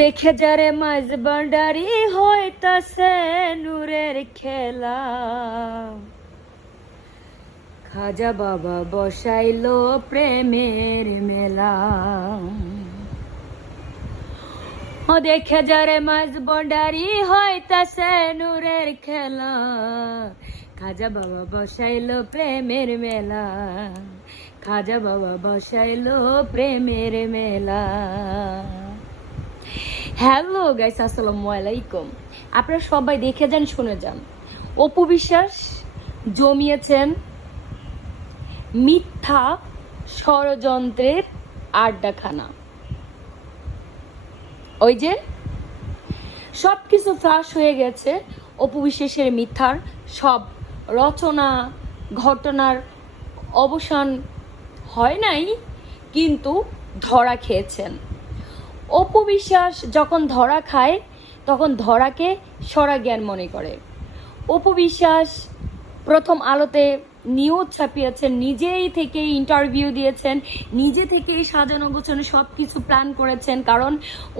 দেখে যারে মাঝ বান্ডারি হইতাছে নূরের খেলা, খাজা বাবা বসাইলো প্রেমের মেলা। ও দেখে যারে মাঝ বান্ডারি হইতাছে নূরের খেলা, খাজা বাবা বসাইলো প্রেমের মেলা, খাজা বাবা বসাইলো প্রেমের মেলা। হ্যালো গাইস, আসসালামু আলাইকুম। আপনারা সবাই দেখে যান, শুনে যান। অপু বিশ্বাস জমিয়েছেন মিথ্যা ষড়যন্ত্রের আড্ডাখানা। ওই যে সবকিছু ফাঁস হয়ে গেছে, অপু বিশ্বাসের মিথ্যার সব রচনা ঘটনার অবসান হয় নাই, কিন্তু ধরা খেয়েছেন। অপু বিশ্বাস যখন ধরা খায় তখন ধরাকে সরা জ্ঞান মনে করে। অপু বিশ্বাস প্রথম আলোতে নিউজ ছাপিয়েছেন, নিজেই থেকে ইন্টারভিউ দিয়েছেন, নিজে থেকেই সাজানো গোছানো সব কিছু প্ল্যান করেছেন। কারণ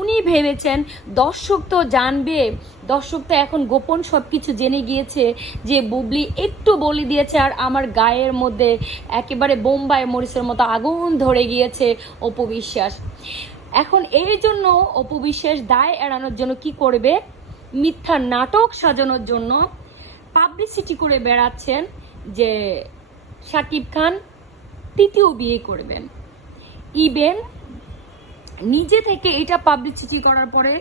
উনি ভেবেছেন দর্শক তো জানবে, দর্শক তো এখন গোপন সব কিছু জেনে গিয়েছে যে বুবলি একটু বলে দিয়েছে আর আমার গায়ের মধ্যে একেবারে বোম্বাই মরিচের মতো আগুন ধরে গিয়েছে অপু বিশ্বাস। এখন এই জন্য অপু বিশ্বাস দায় এড়ানোর জন্য কি করবে, মিথ্যা নাটক সাজানোর জন্য পাবলিসিটি করে বেড়াচ্ছেন যে শাকিব খান তৃতীয় বিয়ে করবেন। ইভেন নিজে থেকে এটা পাবলিসিটি করার পরে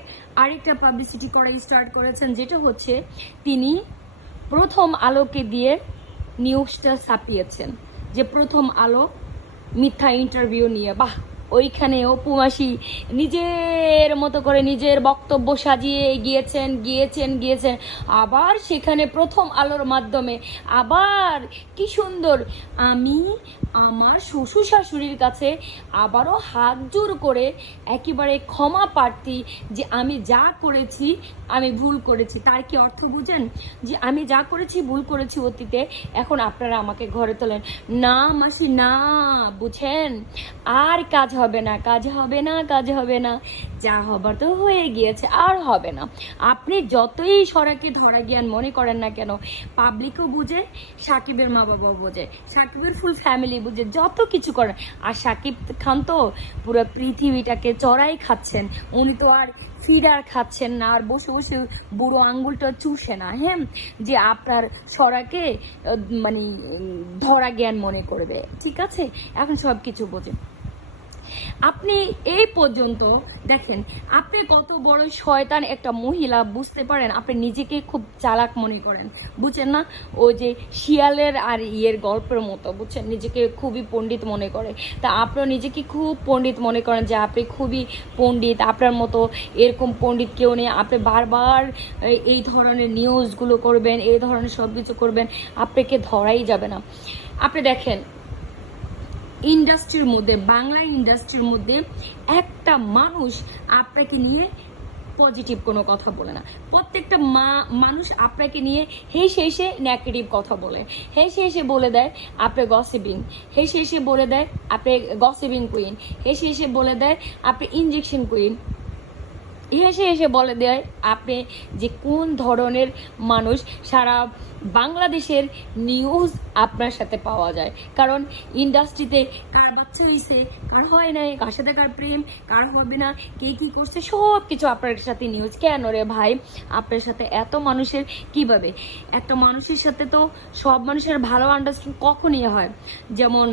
আরেকটা পাবলিসিটি করে স্টার্ট করেছেন, যেটা হচ্ছে তিনি প্রথম আলোকে দিয়ে নিউজটা ছাপিয়েছেন যে প্রথম আলো মিথ্যা ইন্টারভিউ নিয়ে। বাহ, ওইখানে অপু মাসি নিজের মতো করে নিজের বক্তব্য সাজিয়ে গিয়েছেন। আবার সেখানে প্রথম আলোর মাধ্যমে আবার কি সুন্দর, আমি আমার শ্বশুর শাশুড়ির কাছে আবারও হাত জোর করে একেবারে ক্ষমা প্রার্থী যে আমি যা করেছি আমি ভুল করেছি। তার কি অর্থ বুঝেন? যে আমি যা করেছি ভুল করেছি অতীতে, এখন আপনারা আমাকে ঘরে তোলেন না মাসি, না বুঝেন, আর কাজ হবে না, যা হবার তো হয়ে গিয়েছে, আর হবে না। আপনি যতই সরাকে ধরা জ্ঞান মনে করেন না কেন, পাবলিকও বুঝে, সাকিবের মা বাবাও বোঝে, সাকিবের ফুল ফ্যামিলি বুঝে, যত কিছু করেন। আর সাকিব খান তো পুরো পৃথিবীটাকে চড়াই খাচ্ছেন, উনি তো আর ফিডার খাচ্ছেন না, আর বসে বসে বুড়ো আঙ্গুলটা চুষে না। হ্যাঁ, যে আপনার সরাকে মানে ধরা জ্ঞান মনে করবে, ঠিক আছে? এখন সব কিছু বোঝে। আপনি এই পর্যন্ত দেখেন, আপনি কত বড় শয়তান একটা মহিলা, বুঝতে পারেন? আপনি নিজেকে খুব চালাক মনে করেন, বুঝছেন না? ওই যে শিয়ালের আর গল্পের মতো, বুঝছেন, নিজেকে খুবই পণ্ডিত মনে করে। তা আপনার নিজেকে খুব পণ্ডিত মনে করেন যে আপনি খুবই পণ্ডিত, আপনার মতো এরকম পণ্ডিত কেউ নেই। আপনি বারবার এই ধরনের নিউজগুলো করবেন, এই ধরনের সব কিছু করবেন, আপনাকে ধরাই যাবে না। আপনি দেখেন ইন্ডাস্ট্রির মধ্যে, বাংলা ইন্ডাস্ট্রির মধ্যে একটা মানুষ আপনাকে নিয়ে পজিটিভ কোনো কথা বলে না। প্রত্যেকটা মানুষ আপনাকে নিয়ে হেসে নেগেটিভ কথা বলে, হেসে বলে দেয় আপনি গসিপিং, হেসে বলে দেয় আপনি গসিপিং কুইন, হেসে বলে দেয় আপনি ইনজেকশন কুইন, হেসে বলে দেয় আপনি যে কোন ধরনের মানুষ। সারা বাংলাদেশের নিউজ আপনার সাথে পাওয়া যায়, কারণ ইন্ডাস্ট্রিতে কার বাচ্চা হয়েছে, কার হয় নাই, কার সাথে কার প্রেম, কার হবে না, কে কি করছে, সব কিছু আপনার সাথে নিউজ। কেন রে ভাই, আপনার সাথে এত মানুষের কিভাবে? একটা মানুষের সাথে তো সব মানুষের ভালো আন্ডারস্ট্যান্ডিং কখনই হয়। যেমন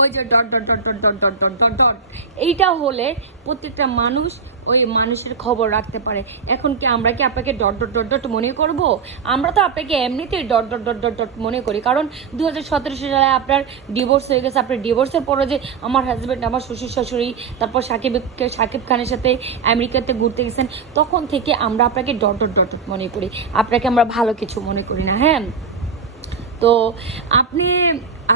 ওই যে dot dot dot dot dot dot dot dot dot, এইটা হলে প্রত্যেকটা মানুষ ওই মানুষের খবর রাখতে পারে। এখন কি আমরা কি আপনাকে ডট ডট ডট ডট মনে করব? আমরা তো আপনাকে এমনিতেই dot dot dot dot dot মনে করি, কারণ 2017 সালে আপনার ডিভোর্স হয়ে গেছে। আপনার ডিভোর্সের পরে যে আমার হাজব্যান্ড, আমার শ্বশুর শাশুড়ি, তারপর সাকিব খানের সাথে আমেরিকাতে ঘুরতে গেছেন, তখন থেকে আমরা আপনাকে ডট ডট ডট ডট মনে করি, আপনাকে আমরা ভালো কিছু মনে করি না। হ্যাঁ, তো আপনি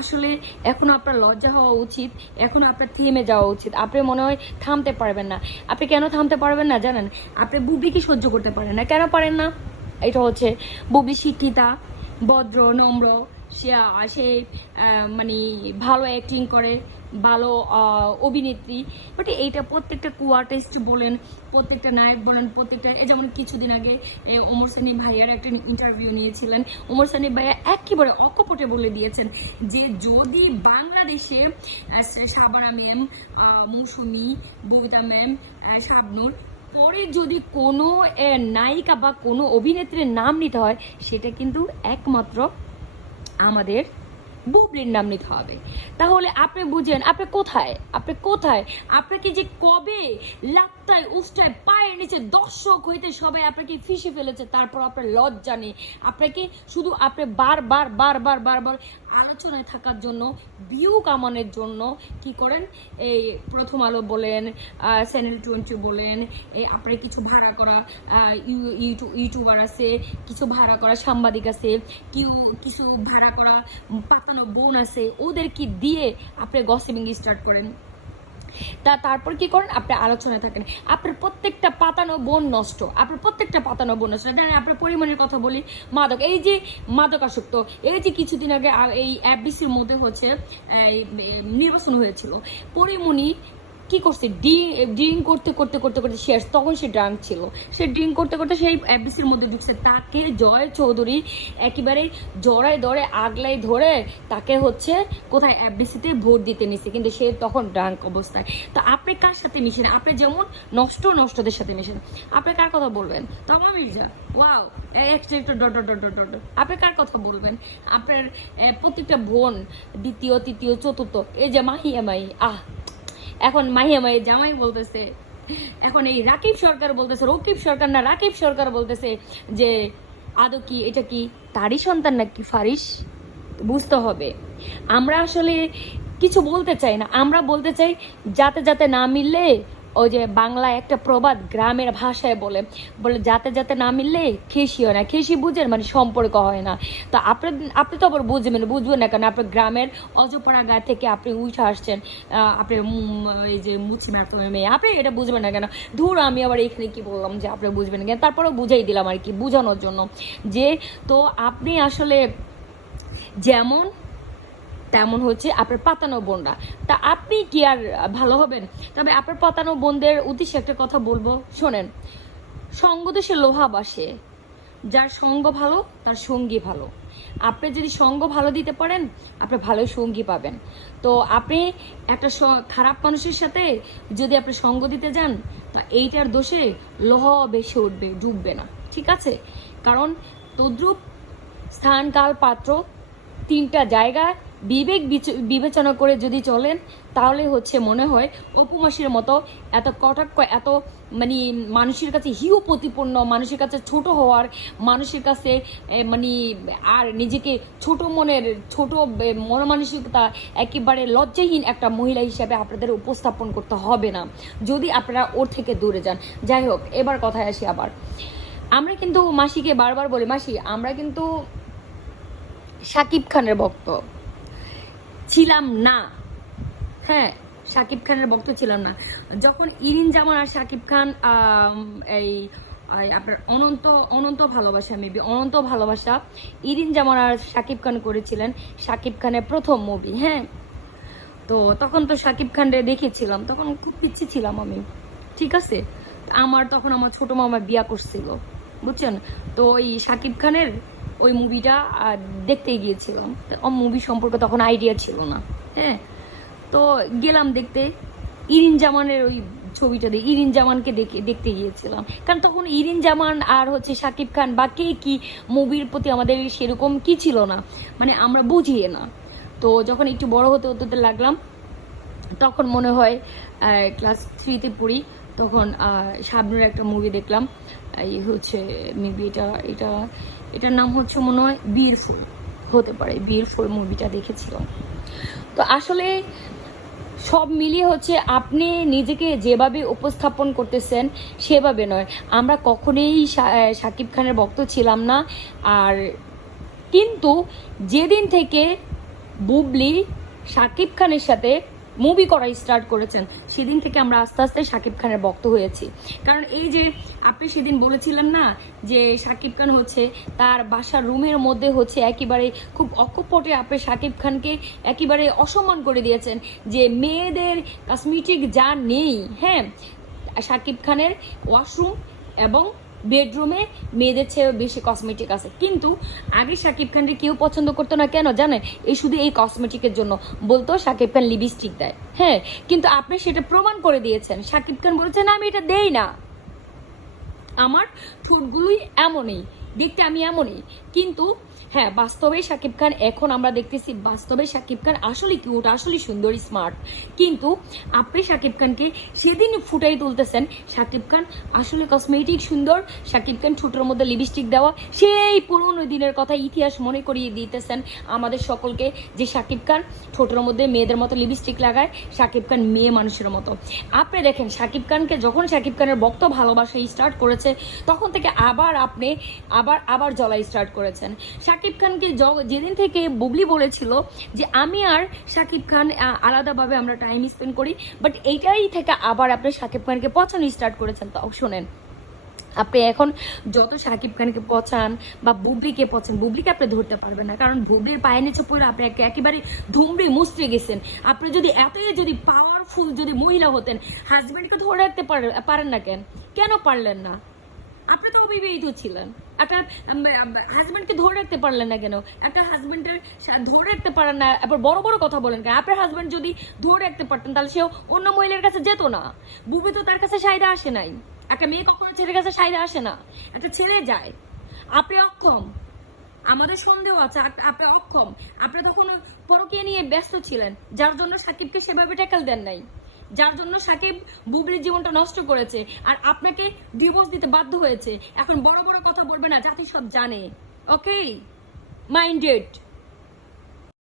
আসলে এখন আপনার লজ্জা হওয়া উচিত, এখন আপনার থেমে যাওয়া উচিত। আপনি মনে হয় থামতে পারবেন না। আপনি কেন থামতে পারবেন না জানেন? আপনি বুবলিকে সহ্য করতে পারেন না। কেন পারেন না? এটা হচ্ছে বুবলি শিক্ষিতা, ভদ্র, নম্র, সে মানে ভালো অ্যাক্টিং করে, ভালো অভিনেত্রী, বাট এইটা প্রত্যেকটা আর্টিস্ট বলেন, প্রত্যেকটা নায়ক বলেন, প্রত্যেকটা যেমন কিছুদিন আগে ওমর সানি ভাইয়ার একটা ইন্টারভিউ নিয়েছিলেন, ওমর সানি ভাইয়া একেবারে অকপটে বলে দিয়েছেন যে যদি বাংলাদেশে শাবানা ম্যাম, মৌসুমী, ববিতা ম্যাম, শাবনূর পরে যদি কোনো নায়িকা বা কোনো অভিনেত্রীর নাম নিতে হয়, সেটা কিন্তু একমাত্র আমাদের বুবলির নাম নিতে হবে। তাহলে আপনি বুঝেন আপনি কোথায় আপনাকে যে কবে লাপ্তায় উস্তায় পায়ের নিচে দর্শক হইতে সবাই আপনাকে ফিসে ফেলেছে, তারপর আপনার লজ্জা নেই, আপনাকে শুধু আপনি বারবার আলোচনায় থাকার জন্য, ভিউ কামানোর জন্য কি করেন, এই প্রথম আলো বলেন, চ্যানেল 20 বলেন, এই আপনার কিছু ভাড়া করা ইউটিউবার আছে, কিছু ভাড়া করা সাংবাদিক আছে, কিছু ভাড়া করা পাতানো বোন আছে, ওদেরকে দিয়ে আপনি গসিপিং স্টার্ট করেন। তারপর কি করেন, আপনি আলোচনায় থাকেন, আপনার প্রত্যেকটা পাতানো বোন নষ্ট, জানেন আপনার পরিমাণের কথা বলি, মাদক, এই যে মাদক আসক্ত, এই যে কিছুদিন আগে এই এফডিসির মধ্যে হচ্ছে নির্বাচন হয়েছিল, পরিমণি কি করছে, ড্রিঙ্ক করতে করতে করতে করতে শেষ, তখন সে ড্রাঙ্ক ছিল, সে ড্রিঙ্ক করতে করতে সেই এফডিসির মধ্যে ঢুকছে, তাকে জয় চৌধুরী একেবারে জড়ায় ধরে আগলাই ধরে তাকে হচ্ছে কোথায় এফডিসিতে ভোট দিতে নিছে, কিন্তু সে তখন ড্রাঙ্ক অবস্থায়। তো আপনি কার সাথে মিশেন, আপনি যেমন নষ্টদের সাথে মিশেন, আপনি কার কথা বলবেন, তমা মির্জা ওয়াও একটা ডট, আপনি কার কথা বলবেন, আপনার প্রত্যেকটা বোন দ্বিতীয় তৃতীয় চতুর্থ, এই যে মাহিয়া মাই এখন মাহিয়া মাই জামাই বলতেছে, এখন এই রাকিব সরকার বলতেছে, রাকিব সরকার বলতেছে যে আদৌ কি এটা কি তারই সন্তান নাকি ফারিস, বুঝতে হবে। আমরা আসলে কিছু বলতে চাই না, আমরা বলতে চাই যাতে না মিললে, ওই যে বাংলা একটা প্রবাদ গ্রামের ভাষায় বলে যাতে না মিললে খেসি হয় না, খেসি বুঝেন মানে সম্পর্ক হয় না। তো আপনি তো আবার বুঝবেন না কেন, আপনার গ্রামের অজপাড়া গায়ে থেকে আপনি উঠে আসছেন, আপনি এই যে মুচি মাধ্যমে মেয়ে, আপনি এটা বুঝবেন না কেন, ধুর আমি আবার এখানে কি বললাম যে আপনি বুঝবেন কেন, তারপরেও বুঝাই দিলাম আর কি বোঝানোর জন্য যে তো আপনি আসলে যেমন তেমন হচ্ছে আপনার পাতানো বোনরা, তা আপনি কি আর ভালো হবেন। তবে আপনার পাতানো বোনদের উদ্দেশ্যে একটা কথা বলবো, শোনেন, সঙ্গ দোষে লোহা বাসে, যার সঙ্গ ভালো তার সঙ্গী ভালো, আপনি যদি সঙ্গ ভালো দিতে পারেন আপনি ভালো সঙ্গী পাবেন। তো আপনি একটা খারাপ মানুষের সাথে যদি আপনি সঙ্গ দিতে যান, তো এইটার দোষে লোহা বেশি উঠবে, ডুববে না, ঠিক আছে। কারণ তদ্রূপ স্থান কাল পাত্র তিনটা জায়গা বিবেচনা করে যদি চলেন, তাহলে হচ্ছে মনে হয় অপু মাসির মতো এত কটাক্ষ, এত মানে মানুষের কাছে হিউ প্রতিপন্ন, মানুষের কাছে ছোট হওয়ার, মানুষের কাছে মানে আর নিজেকে ছোট মন মানসিকতা একেবারে লজ্জাহীন একটা মহিলা হিসেবে আপনাদের উপস্থাপন করতে হবে না যদি আপনারা ওর থেকে দূরে যান। যাই হোক, এবার কথায় আসি আবার, আমরা কিন্তু মাসিকে বারবার বলি, মাসি আমরা কিন্তু শাকিব খানের ভক্ত ছিলাম না, হ্যাঁ শাকিব খানের ভক্ত ছিলাম না। যখন ইরিন জামান আর শাকিব খান এই আপনার অনন্ত ভালোবাসা ইরিন জামান আর শাকিব খান করেছিলেন, শাকিব খানের প্রথম মুভি, হ্যাঁ। তো তখন তো শাকিব খানরে দেখেছিলাম, তখন খুব পিচ্ছি ছিলাম আমি, ঠিক আছে। তখন আমার ছোট মামা বিয়া করছিল, বুঝছেন। তো ওই শাকিব খানের ওই মুভিটা দেখতে গিয়েছিলাম, মুভি সম্পর্কে তখন আইডিয়া ছিল না, হ্যাঁ। তো গেলাম দেখতে, ইরিন জামানের ওই ছবিটা দিয়ে ইরিন জামানকে দেখতে গিয়েছিলাম, কারণ তখন ইরিন জামান আর হচ্ছে শাকিব খান বা কে কি মুভির প্রতি আমাদের সেরকম কি ছিল না, মানে আমরা বুঝিয়ে না। তো যখন একটু বড় হতে লাগলাম, তখন মনে হয় ক্লাস 3-তে পড়ি, তখন শাবনূর একটা মুভি দেখলাম, এই হচ্ছে মেবি এটার নাম হচ্ছে মনে হয় বীর ফুল, হতে পারে বীর ফুল মুভিটা দেখেছিলাম। তো আসলে সব মিলিয়ে হচ্ছে আপনি নিজেকে যেভাবে উপস্থাপন করতেছেন সেভাবে নয়, আমরা কখনোই শাকিব খানের ভক্ত ছিলাম না। আর কিন্তু যেদিন থেকে বুবলি শাকিব খানের সাথে মুভি করা স্টার্ট করেছেন, সেদিন থেকে আমরা আস্তে আস্তে শাকিব খানের ভক্ত হয়েছি। কারণ এই যে আপনি সেদিন বলেছিলেন না যে শাকিব খান হচ্ছে তার বাসার রুমের মধ্যে হচ্ছে একেবারে খুব অকপটে আপনি শাকিব খানকে একেবারে অসম্মান করে দিয়েছেন, যে মেয়েদের কসমেটিক যা নেই, হ্যাঁ শাকিব খানের ওয়াশরুম এবং বেডরুমে মেয়েদের চেয়ে বেশি কসমেটিক আছে। কিন্তু আগে শাকিব খানকে কেউ পছন্দ করতো না, কেন জানেন? এই শুধু এই কসমেটিকের জন্য, বলতো শাকিব খান লিপস্টিক দেয়, হ্যাঁ কিন্তু আপনি সেটা প্রমাণ করে দিয়েছেন। শাকিব খান বলছেন আমি এটা দেই না, আমার ঠোঁটগুলোই এমনই, দেখতে আমি এমনই। কিন্তু হ্যাঁ বাস্তবে শাকিব খান, এখন আমরা দেখতেছি বাস্তবে শাকিব খান আসলে কিউট, আসলে সুন্দর, স্মার্ট। কিন্তু আপনি শাকিব খানকে সেদিন ফুটাই তুলতেছেন শাকিব খান আসলে কসমেটিক সুন্দর, শাকিব খান ঠোঁটের মধ্যে লিপস্টিক দেওয়া, সেই পুরনো দিনের কথা ইতিহাস মনে করিয়ে দিতেছেন আমাদের সকলকে, যে শাকিব খান ঠোঁটের মধ্যে মেয়েদের মতো লিপস্টিক লাগায়, শাকিব খান মেয়ে মানুষের মতো। আপনি দেখেন শাকিব খানকে যখন শাকিব খানের ভক্ত ভালোবাসা স্টার্ট করেছে, তখন থেকে আবার আপনি আবার জ্বলা স্টার্ট করেছেন। শাকিব খানকে যেদিন থেকে বুবলি বলেছিল যে আমি আর শাকিব খান আলাদাভাবে আমরা টাইম স্পেন্ড করি, বাট এইটাই থেকে আবার আপনি শাকিব খানকে পছন্দ স্টার্ট করেছেন। তো শোনেন, আপনি এখন যত শাকিব খানকে পছান বা বুবলিকে পছান, বুবলিকে আপনি ধরতে পারবেন না, কারণ বুবলির পায়ে নিচে পড়ে আপনি একেবারে ধুমড়ে মুচড়ে গেছেন। আপনি যদি এতই যদি পাওয়ারফুল যদি মহিলা হতেন, হাজবেন্ডকে ধরে রাখতে পারেন না কেন পারলেন না? আপনি তো অবিবাহিত ছিলেন, একটা হাজবেন্ডকে ধরে রাখতে পারলেন না কেন? একটা হাজবেন্ডের ধরে রাখতে পারেন না, এবার বড় বড় কথা বলেন কেন? আপনার হাজবেন্ড যদি ধরে রাখতে পারতেন তাহলে সেও অন্য মহিলার কাছে যেত না। বুবি তো তার কাছে সাইদা আসে নাই, একটা মেয়ে কখনো ছেলের কাছে সাইদা আসে না, একটা ছেলে যায়। আপনি অক্ষম, আমাদের সন্দেহ আছে আপনি অক্ষম। আপনি তখন পরকীয়া নিয়ে ব্যস্ত ছিলেন, যার জন্য সাকিবকে সেভাবে ট্যাকল দেন নাই, যার জন্য সাকিব বুবলির জীবনটা নষ্ট করেছে, আর আপনাকে ডিভোর্স দিতে বাধ্য হয়েছে। এখন বড় বড় কথা বলবে না, জাতি সব জানে। ওকে, মাইন্ডেড।